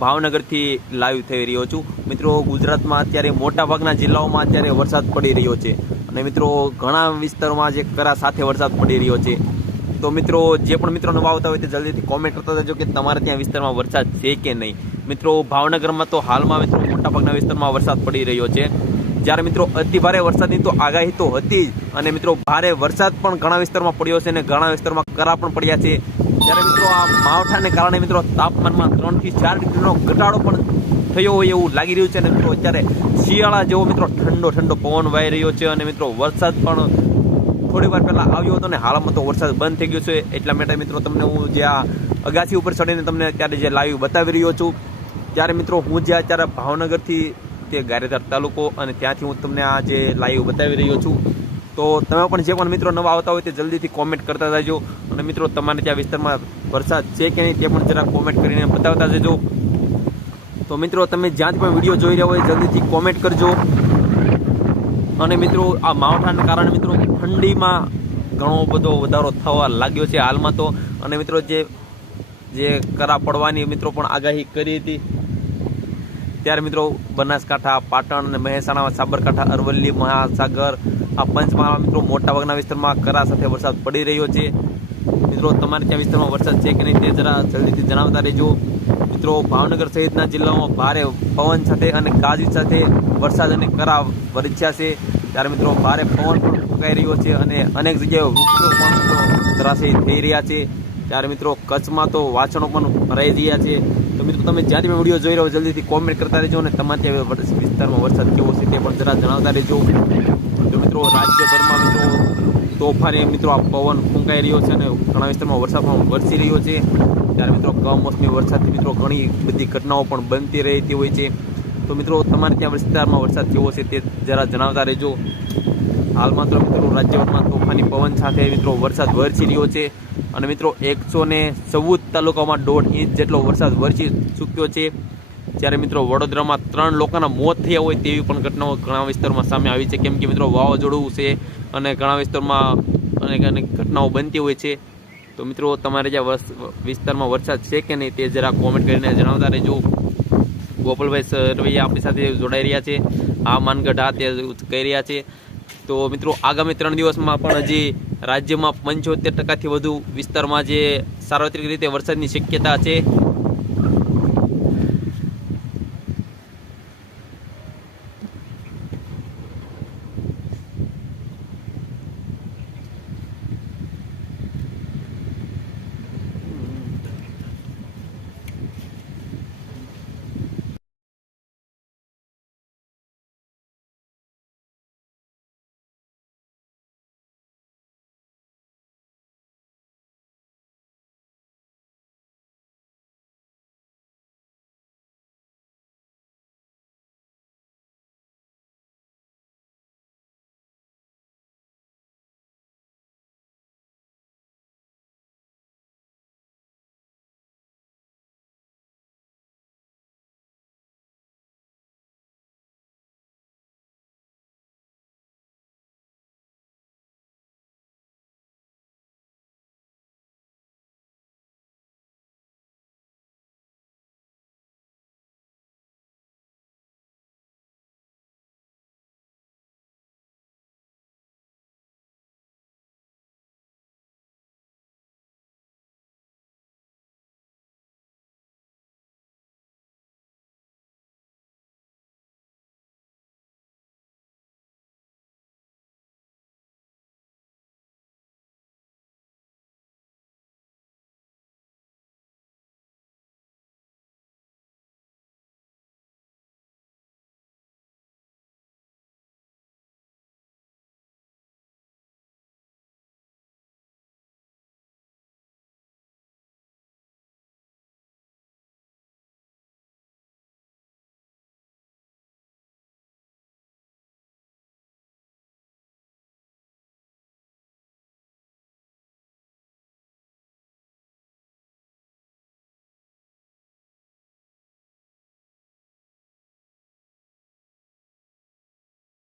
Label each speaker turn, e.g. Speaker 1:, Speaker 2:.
Speaker 1: ભાવનગરથી live થઈ રહ્યો છું. મિત્રો, ગુજરાતમાં અત્યારે મોટાભાગના જિલ્લાઓમાં અત્યારે વરસાદ પડી રહ્યો છે. અને મિત્રો, ઘણા વિસ્તારોમાં જે કરા સાથે વરસાદ પડી રહ્યો છે. તો મિત્રો, જે પણ મિત્રોને નવા આવતા હોય તે જલ્દીથી કોમેન્ટ કરતા જજો કે તમારે ત્યાં વિસ્તારમાં વરસાદ છે કે નહીં. મિત્રો, ભાવનગરમાં તો હાલમાં મિત્રો મોટાભાગના વિસ્તારમાં વરસાદ પડી રહ્યો છે. જ્યારે મિત્રો અતિ ભારે વરસાદની તો આગાહી તો હતી જ. અને મિત્રો, ભારે વરસાદ પણ ઘણા વિસ્તારમાં પડ્યો છે અને ઘણા વિસ્તારમાં કરા પણ પડ્યા છે. ત્યારે મિત્રો આ માવઠાને કારણે મિત્રો તાપમાનમાં ત્રણથી ચાર ડિગ્રીનો ઘટાડો પણ થયો હોય એવું લાગી રહ્યું છે અને મિત્રો અત્યારે શિયાળા જેવો મિત્રો ઠંડો ઠંડો પવન વાઈ રહ્યો છે અને મિત્રો વરસાદ પણ થોડી વાર પહેલાં આવ્યો હતો ને હાલમાં તો વરસાદ બંધ થઈ ગયો છે એટલા માટે મિત્રો તમને હું જે આ અગાસી ઉપર ચડીને તમને અત્યારે જે લાઈવ બતાવી રહ્યો છું, ત્યારે મિત્રો હું જે અત્યારે ભાવનગરથી તે ગારેધાર તાલુકો અને ત્યાંથી હું તમને આ જે લાઈવ બતાવી રહ્યો છું તો તમે પણ જે પણ મિત્રો નવા આવતા હોય તે જલ્દીથી કોમેન્ટ કરતા જજો. અને મિત્રો, તમારે ત્યાં વિસ્તારમાં વરસાદ છે કે નહીં તે પણ જરા કોમેન્ટ કરીને બતાવતા જજો. તો મિત્રો, તમે જ્યાંથી પણ વીડિયો જોઈ રહ્યા હોય જલ્દીથી કોમેન્ટ કરજો. અને મિત્રો, આ માવઠાના કારણે મિત્રો ઠંડીમાં ઘણો બધો વધારો થવા લાગ્યો છે હાલમાં તો. અને મિત્રો, જે જે કરા પડવાની મિત્રો પણ આગાહી કરી હતી. ત્યારે મિત્રો બનાસકાંઠા, પાટણ અને મહેસાણા સાબરકાંઠા, અરવલ્લી, મહાસાગર, આ પંચમહાલ મિત્રો મોટાભાગના વિસ્તારમાં કરા સાથે વરસાદ પડી રહ્યો છે. મિત્રો, તમારે ત્યાં વિસ્તારમાં વરસાદ છે કે નહીં તે જરા જલ્દીથી જણાવતા રહેજો. મિત્રો, ભાવનગર સહિતના જિલ્લાઓમાં ભારે પવન સાથે અને ગાજવીજ સાથે વરસાદ અને કરા વરસ્યા છે. ત્યારે મિત્રો, ભારે પવન પણ ફૂંકાઈ રહ્યો છે અને અનેક જગ્યાએ વૃક્ષો પણ ધરાશયી થઈ રહ્યા છે. ત્યારે મિત્રો, કચ્છમાં તો વાસણો પણ ભરાઈ રહ્યા છે. તો મિત્રો, તમે જ્યાંથી પણ વીડિયો જોઈ રહ્યો જલ્દીથી કોમેન્ટ કરતા રહેજો અને તમારે વિસ્તારમાં વરસાદ કેવો છે તે પણ જરા જણાવતા રહેજો. તો મિત્રો, રાજ્યભરમાં મિત્રો, તોફાની મિત્રો, આ પવન ફૂંકાઈ રહ્યો છે અને ઘણા વિસ્તારમાં વરસાદ પણ વરસી રહ્યો છે. ત્યારે મિત્રો, કમોસમી વરસાદથી મિત્રો, ઘણી બધી ઘટનાઓ પણ બનતી રહેતી હોય છે. તો મિત્રો, તમારે ત્યાં વિસ્તારમાં વરસાદ કેવો છે તે જરા જણાવતા રહેજો. હાલમાં તો મિત્રો, રાજ્યભરમાં તોફાની પવન સાથે મિત્રો, વરસાદ વરસી રહ્યો છે. અને મિત્રો એકસો ને ચૌદ તાલુકામાં દોઢ ઇંચ જેટલો વરસાદ વરસી ચૂક્યો છે. જ્યારે મિત્રો વડોદરામાં ત્રણ લોકોના મોત થયા હોય તેવી પણ ઘટનાઓ ઘણા વિસ્તારમાં સામે આવી છે. કેમ કે મિત્રો વાવાઝોડું છે અને ઘણા વિસ્તારમાં અનેક અનેક ઘટનાઓ બનતી હોય છે. તો મિત્રો તમારે જ્યાં વરસ, વિસ્તારમાં વરસાદ છે કે નહીં તે જરા કોમેન્ટ કરીને જણાવતા રહેજો. ગોપાલભાઈ સરવૈયા આપણી સાથે જોડાઈ રહ્યા છે. આ માનગઢ આ તે કહી રહ્યા છે. તો મિત્રો, આગામી ત્રણ દિવસમાં પણ હજી રાજ્યમાં પંચોતેર ટકાથી વધુ વિસ્તારમાં જે સાર્વત્રિક રીતે વરસાદની શક્યતા છે